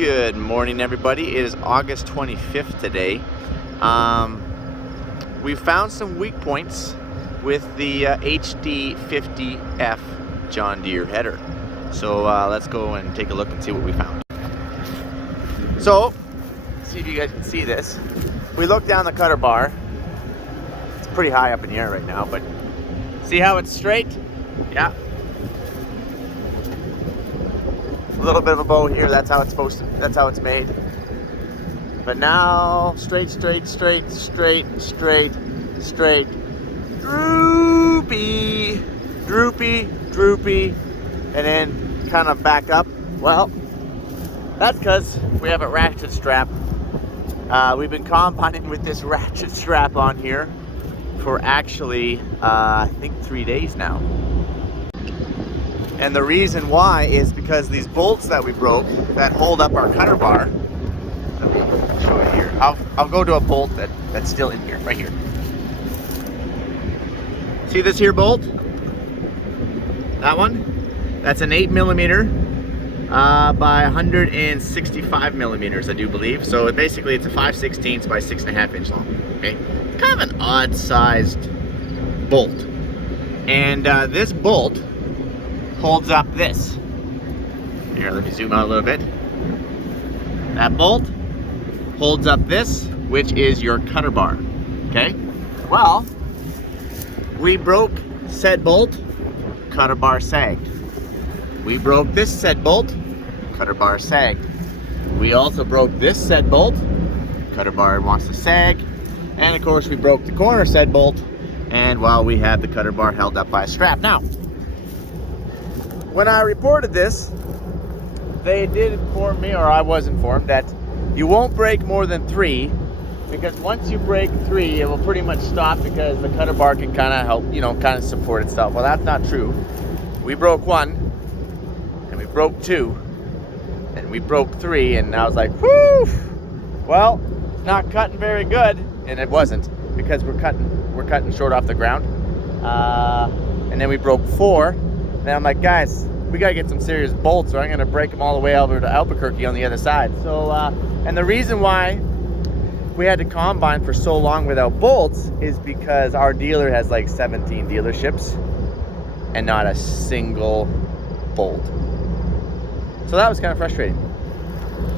Good morning, everybody. It is August 25th today. We found some weak points with the HD50F John Deere Header. So let's go and take a look and see what we found. So, see if you guys can see this. We look down the cutter bar. It's pretty high up in the air right now, but see how it's straight? Yeah. A little bit of a bow here, that's how it's supposed to, that's how it's made. But now, straight, droopy, and then kind of back up. Well, that's because we have a ratchet strap. We've been combining with this ratchet strap on here for actually, I think 3 days now. And the reason why is because these bolts that we broke that hold up our cutter bar, let me show you here. I'll go to a bolt that's still in here, right here. See this here bolt? That one? That's an 8mm by 165 millimeters, I do believe. So basically it's a 5/16 by 6.5 inch long, okay? Kind of an odd sized bolt. And this bolt holds up this. Here, let me zoom out a little bit. That bolt holds up this, which is your cutter bar, okay? Well, we broke said bolt, cutter bar sagged. We broke this said bolt, cutter bar sagged. We also broke this said bolt, cutter bar wants to sag. And of course we broke the corner said bolt, and while we had the cutter bar held up by a strap. Now, when I reported this, they did inform me, or I was informed, that you won't break more than 3, because once you break 3, it will pretty much stop because the cutter bar can kind of help, kind of support itself. Well, that's not true. We broke 1, and we broke 2, and we broke 3, and I was like, whew, well, it's not cutting very good, and it wasn't, because we're cutting short off the ground. And then we broke 4. Then I'm like, guys, we gotta get some serious bolts, or I'm gonna break them all the way over to Albuquerque on the other side. So, and the reason why we had to combine for so long without bolts is because our dealer has like 17 dealerships and not a single bolt. So that was kind of frustrating.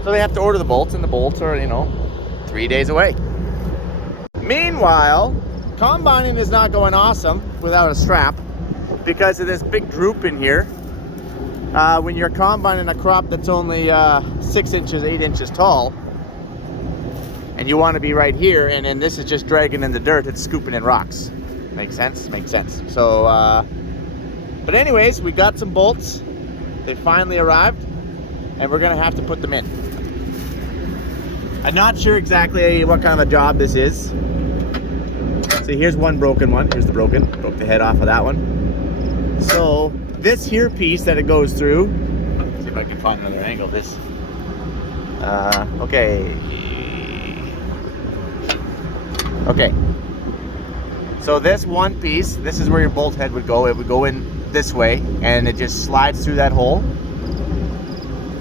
So they have to order the bolts, and the bolts are, 3 days away. Meanwhile, combining is not going awesome without a strap, because of this big droop in here. When you're combining a crop that's only 6 inches, 8 inches tall, and you want to be right here, and then this is just dragging in the dirt, it's scooping in rocks. Makes sense? Makes sense. So, but anyways, we got some bolts. They finally arrived, and we're gonna have to put them in. I'm not sure exactly what kind of a job this is. See, here's one broken one. Here's the broke the head off of that one. So this here piece that it goes through, let's see if I can find another angle. This, okay. So this one piece, this is where your bolt head would go. It would go in this way, and it just slides through that hole.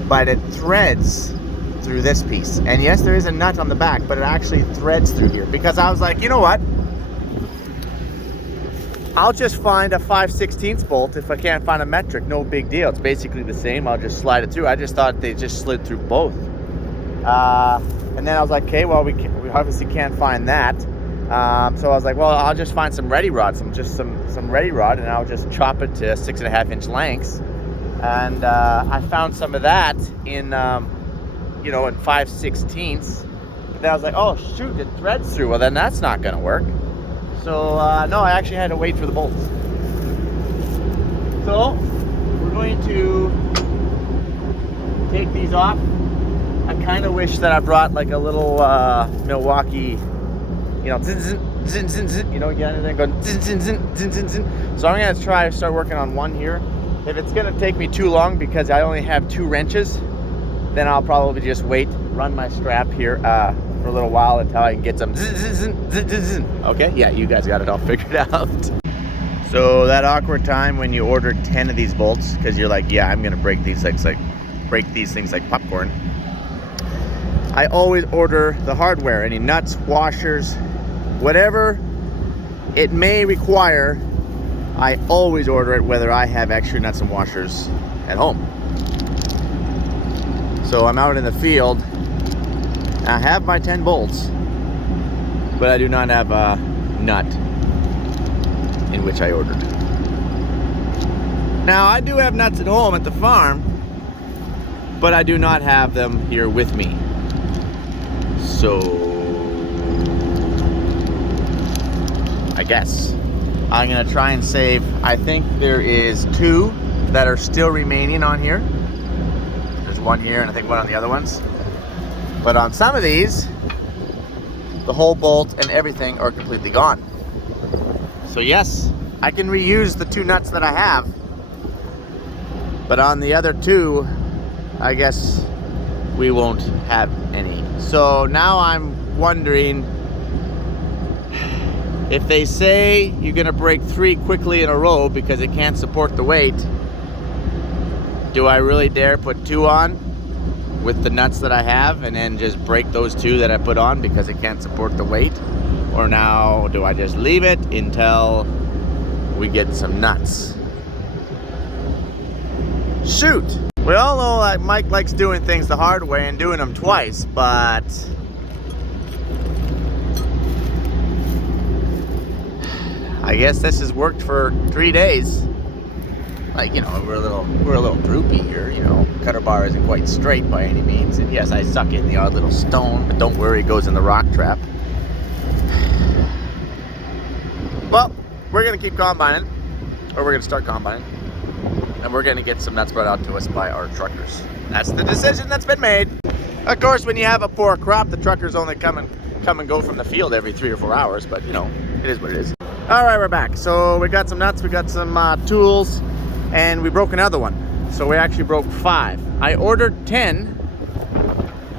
But it threads through this piece. And yes, there is a nut on the back, but it actually threads through here. Because I was like, you know what? I'll just find a 5/16 bolt if I can't find a metric. No big deal. It's basically the same. I'll just slide it through. I just thought they just slid through both. And then I was like, okay, well, we obviously can't find that. So I was like, well, I'll just find some ready rod, some ready rod, and I'll just chop it to 6.5 inch lengths. And I found some of that in, in 5/16. But then I was like, oh shoot, it threads through. Well, then that's not gonna work. So, no, I actually had to wait for the bolts. So, we're going to take these off. I kind of wish that I brought like a little Milwaukee, zin, zin, zin, zin, zin, get in there going zin, zin, zin, zin, zin, zin. So I'm going to start working on one here. If it's going to take me too long because I only have 2 wrenches, then I'll probably just run my strap here for a little while until I can get some okay, yeah, you guys got it all figured out. So that awkward time when you order 10 of these bolts because you're like, yeah, I'm gonna break these things like popcorn. I always order the hardware, any nuts, washers, whatever it may require. I always order it whether I have extra nuts and washers at home. So I'm out in the field. I have my 10 bolts, but I do not have a nut in which I ordered. Now I do have nuts at home at the farm, but I do not have them here with me. So I guess I'm gonna try and save. I think there is 2 that are still remaining on here. There's 1 here and I think 1 on the other ones. But on some of these, the whole bolt and everything are completely gone. So yes, I can reuse the 2 nuts that I have. But on the other 2, I guess we won't have any. So now I'm wondering, if they say you're gonna break 3 quickly in a row because it can't support the weight, do I really dare put 2 on with the nuts that I have and then just break those 2 that I put on because it can't support the weight? Or now do I just leave it until we get some nuts? Shoot! We all know that Mike likes doing things the hard way and doing them twice, but I guess this has worked for 3 days. Like, you know, we're a little droopy here, you know. Cutter bar isn't quite straight by any means. And yes, I suck in the odd little stone, but don't worry, it goes in the rock trap. Well, we're gonna keep combining, or we're gonna start combining, and we're gonna get some nuts brought out to us by our truckers. That's the decision that's been made. Of course, when you have a poor crop, the truckers only come and go from the field every 3 or 4 hours, but you know, it is what it is. All right, we're back. So we got some nuts, we got some tools, and we broke another one. So we actually broke 5. I ordered 10,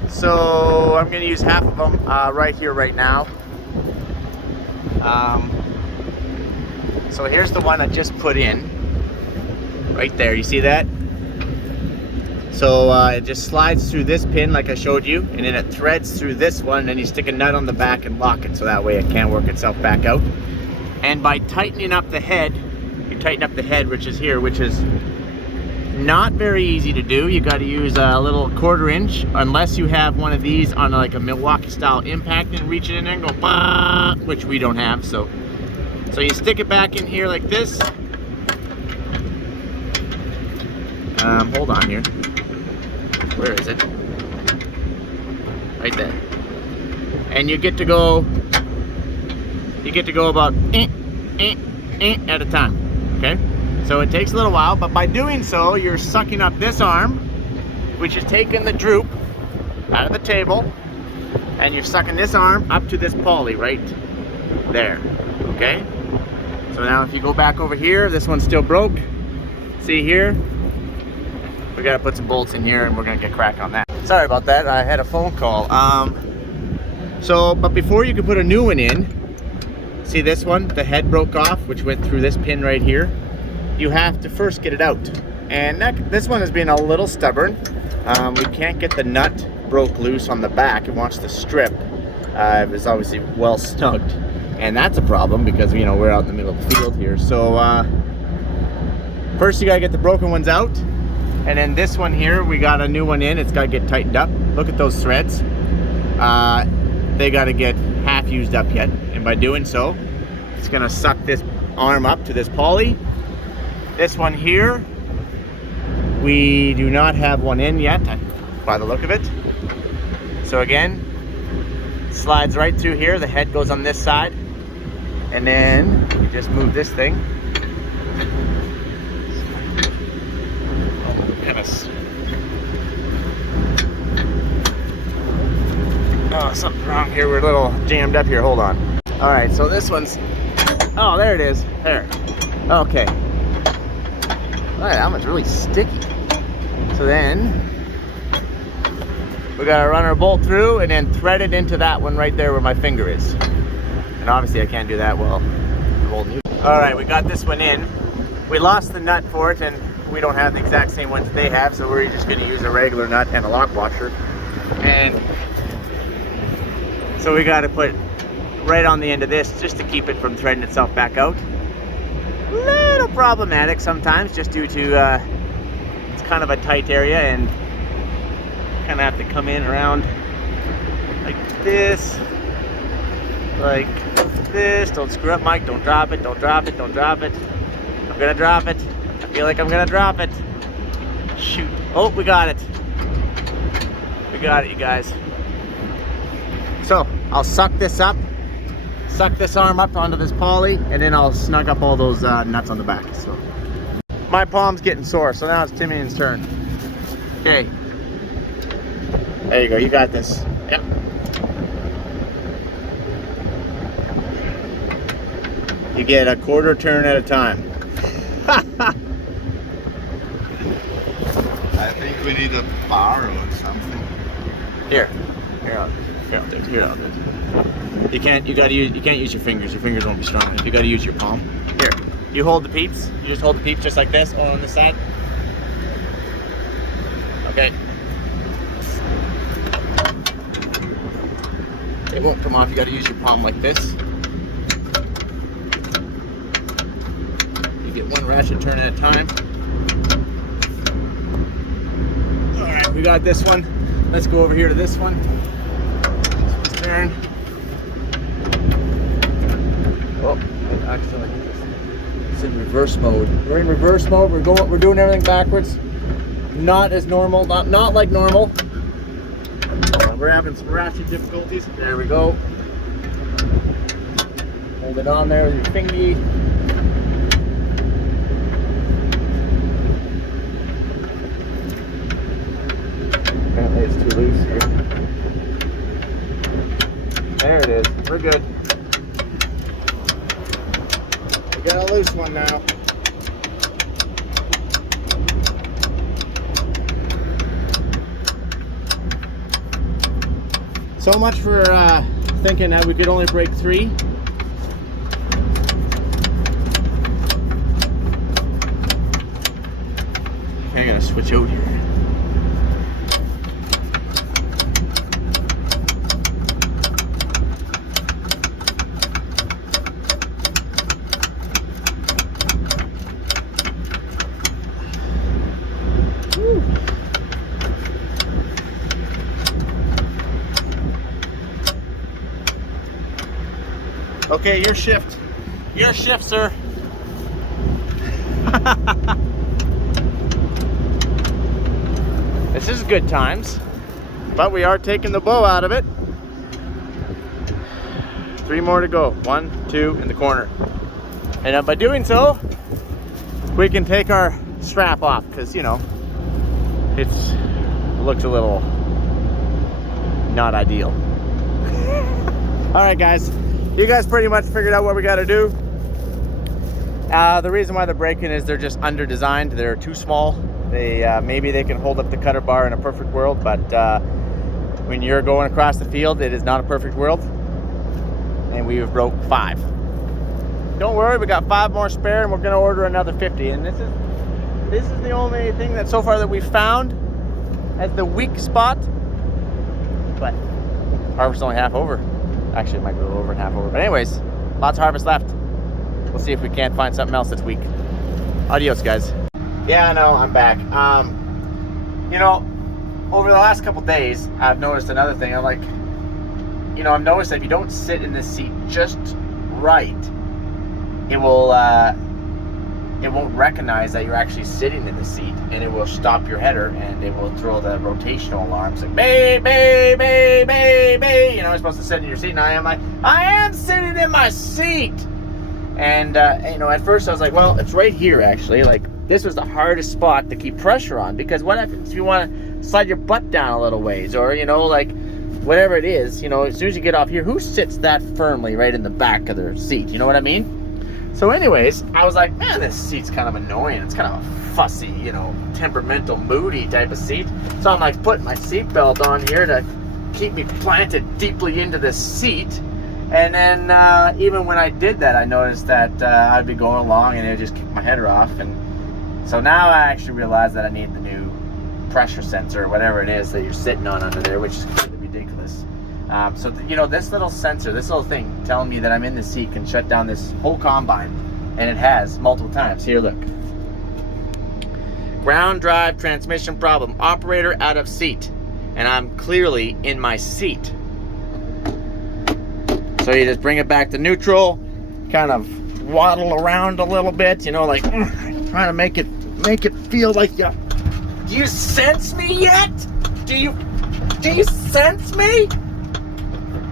so I'm gonna use half of them right here, right now. So here's the one I just put in, right there, you see that? So it just slides through this pin like I showed you, and then it threads through this one, and then you stick a nut on the back and lock it, so that way it can't work itself back out. And by tightening up the head, you tighten up the head, which is here, which is not very easy to do. You got to use a little 1/4 inch, unless you have one of these on like a Milwaukee style impact and reach it in there and go bah, which we don't have. So you stick it back in here like this. Hold on here. Where is it? Right there. And you get to go about at a time, okay? So it takes a little while, but by doing so, you're sucking up this arm, which is taking the droop out of the table, and you're sucking this arm up to this pulley right there, okay? So now if you go back over here, this one's still broke. See here? We gotta put some bolts in here and we're gonna get crack on that. Sorry about that, I had a phone call. But before you can put a new one in, see this one, the head broke off, which went through this pin right here. You have to first get it out. And this one has been a little stubborn. We can't get the nut broke loose on the back. It wants to strip. It was obviously well snugged. And that's a problem because, you know, we're out in the middle of the field here. So first you gotta get the broken ones out. And then this one here, we got a new one in. It's gotta get tightened up. Look at those threads. They gotta get half used up yet. And by doing so, it's gonna suck this arm up to this pulley. This one here, we do not have one in yet, by the look of it. So again, slides right through here. The head goes on this side. And then you just move this thing. Oh, something's wrong here. We're a little jammed up here. Hold on. All right, so this one's, oh, there it is. There. Okay. All right, that one's really sticky. So then we gotta run our bolt through and then thread it into that one right there where my finger is. And obviously I can't do that well. All right, we got this one in. We lost the nut for it and we don't have the exact same ones they have, so we're just gonna use a regular nut and a lock washer. And So we got to put right on the end of this just to keep it from threading itself back out. Little problematic sometimes just due to it's kind of a tight area and kind of have to come in around like this. Like this. Don't screw up, Mike. Don't drop it. Don't drop it. Don't drop it. I'm gonna drop it. I feel like I'm gonna drop it. Shoot. Oh, we got it. We got it, you guys. So I'll suck this up, suck this arm up onto this poly, and then I'll snug up all those nuts on the back. So my palm's getting sore, so now it's Timmy's turn. Okay. There you go. You got this. Yep. You get a quarter turn at a time. I think we need a bar or something. Here I'll do it. You can't use your fingers. Your fingers won't be strong enough. You gotta use your palm. Here. You hold the peeps. You just hold the peeps just like this on this side. Okay. It won't come off. You gotta use your palm like this. Get one ratchet turn at a time. All right, we got this one. Let's go over here to this one. Turn. Oh, actually, it's in reverse mode. We're in reverse mode. We're doing everything backwards. Not as normal. Not like normal. We're having some ratchet difficulties. There we go. Hold it on there with your fingy. Apparently it's too loose here. There it is. We're good. We got a loose one now. So much for thinking that we could only break 3. Okay, I gotta switch out here. Okay, your shift. Your shift, sir. This is good times, but we are taking the bow out of it. 3 more to go. 1, 2 in the corner. And by doing so, we can take our strap off because, you know, it looks a little not ideal. All right, guys. You guys pretty much figured out what we got to do. The reason why they're breaking is they're just under designed. They're too small. They maybe they can hold up the cutter bar in a perfect world, but when you're going across the field, it is not a perfect world. And we have broke 5. Don't worry, we got 5 more spare, and we're going to order another 50. And this is the only thing that so far that we found as the weak spot. But harvest only half over. Actually, it might go over and half over. But anyways, lots of harvest left. We'll see if we can't find something else that's weak. Adios, guys. Yeah, I know, I'm back. You know, over the last couple days, I've noticed another thing. I'm like, you know, I've noticed that if you don't sit in this seat just right, it won't recognize that you're actually sitting in the seat, and it will stop your header, and it will throw the rotational alarms like bay, bay, bay, bay, bay. You know, you're supposed to sit in your seat, and I am sitting in my seat. And you know, at first I was like, well, it's right here actually. Like, this was the hardest spot to keep pressure on, because what happens if you want to slide your butt down a little ways, or, you know, like whatever it is, you know, as soon as you get off here, who sits that firmly right in the back of their seat? You know what I mean? So anyways, I was like, man, this seat's kind of annoying. It's kind of a fussy, you know, temperamental, moody type of seat. So I'm like putting my seatbelt on here to keep me planted deeply into this seat. And then even when I did that, I noticed that I'd be going along and it would just kick my header off. And so now I actually realized that I need the new pressure sensor, or whatever it is that you're sitting on under there, which is completely ridiculous. You know, this little sensor, this little thing telling me that I'm in the seat can shut down this whole combine, and it has multiple times. Here, look. Ground drive transmission problem. Operator out of seat. And I'm clearly in my seat. So you just bring it back to neutral, kind of waddle around a little bit, you know, like trying to make it feel like you. Do you sense me yet? Do you sense me?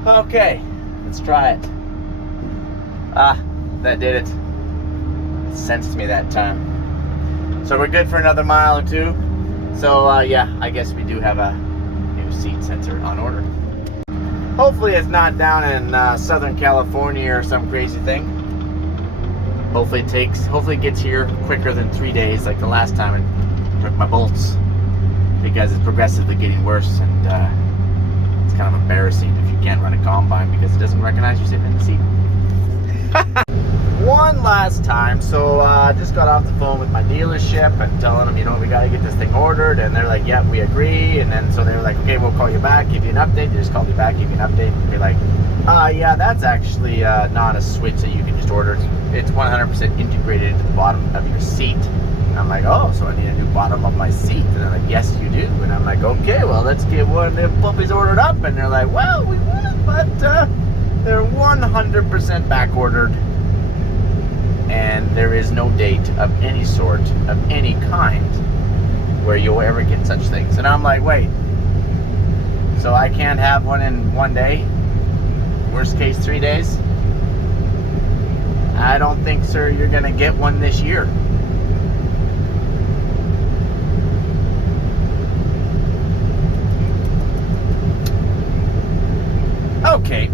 Okay, let's try it. That did it. It sensed me that time. So we're good for another mile or two. So yeah, I guess we do have a new seat sensor on order. Hopefully it's not down in Southern California or some crazy thing. Hopefully it gets here quicker than 3 days like the last time it took my bolts, because it's progressively getting worse, and it's kind of embarrassing if you can't run a combine because it doesn't recognize you sitting in the seat. One last time, so just got off the phone with my dealership and telling them, you know, we got to get this thing ordered, and they're like, yeah, we agree. And then so they were like, okay, we'll call you back, give you an update. They just called me back, give you an update, and we're like, yeah, that's actually not a switch that you can just order. It's 100% integrated into the bottom of your seat. And I'm like, oh, so I need a new bottom of my seat? And they're like, yes, you do. And I'm like, okay, well, let's get one of them puppies ordered up. And they're like, well, we would, but they're 100% back ordered. And there is no date of any sort, of any kind, where you'll ever get such things. And I'm like, wait, so I can't have one in 1 day? Worst case, 3 days? I don't think, sir, you're gonna get one this year. Okay,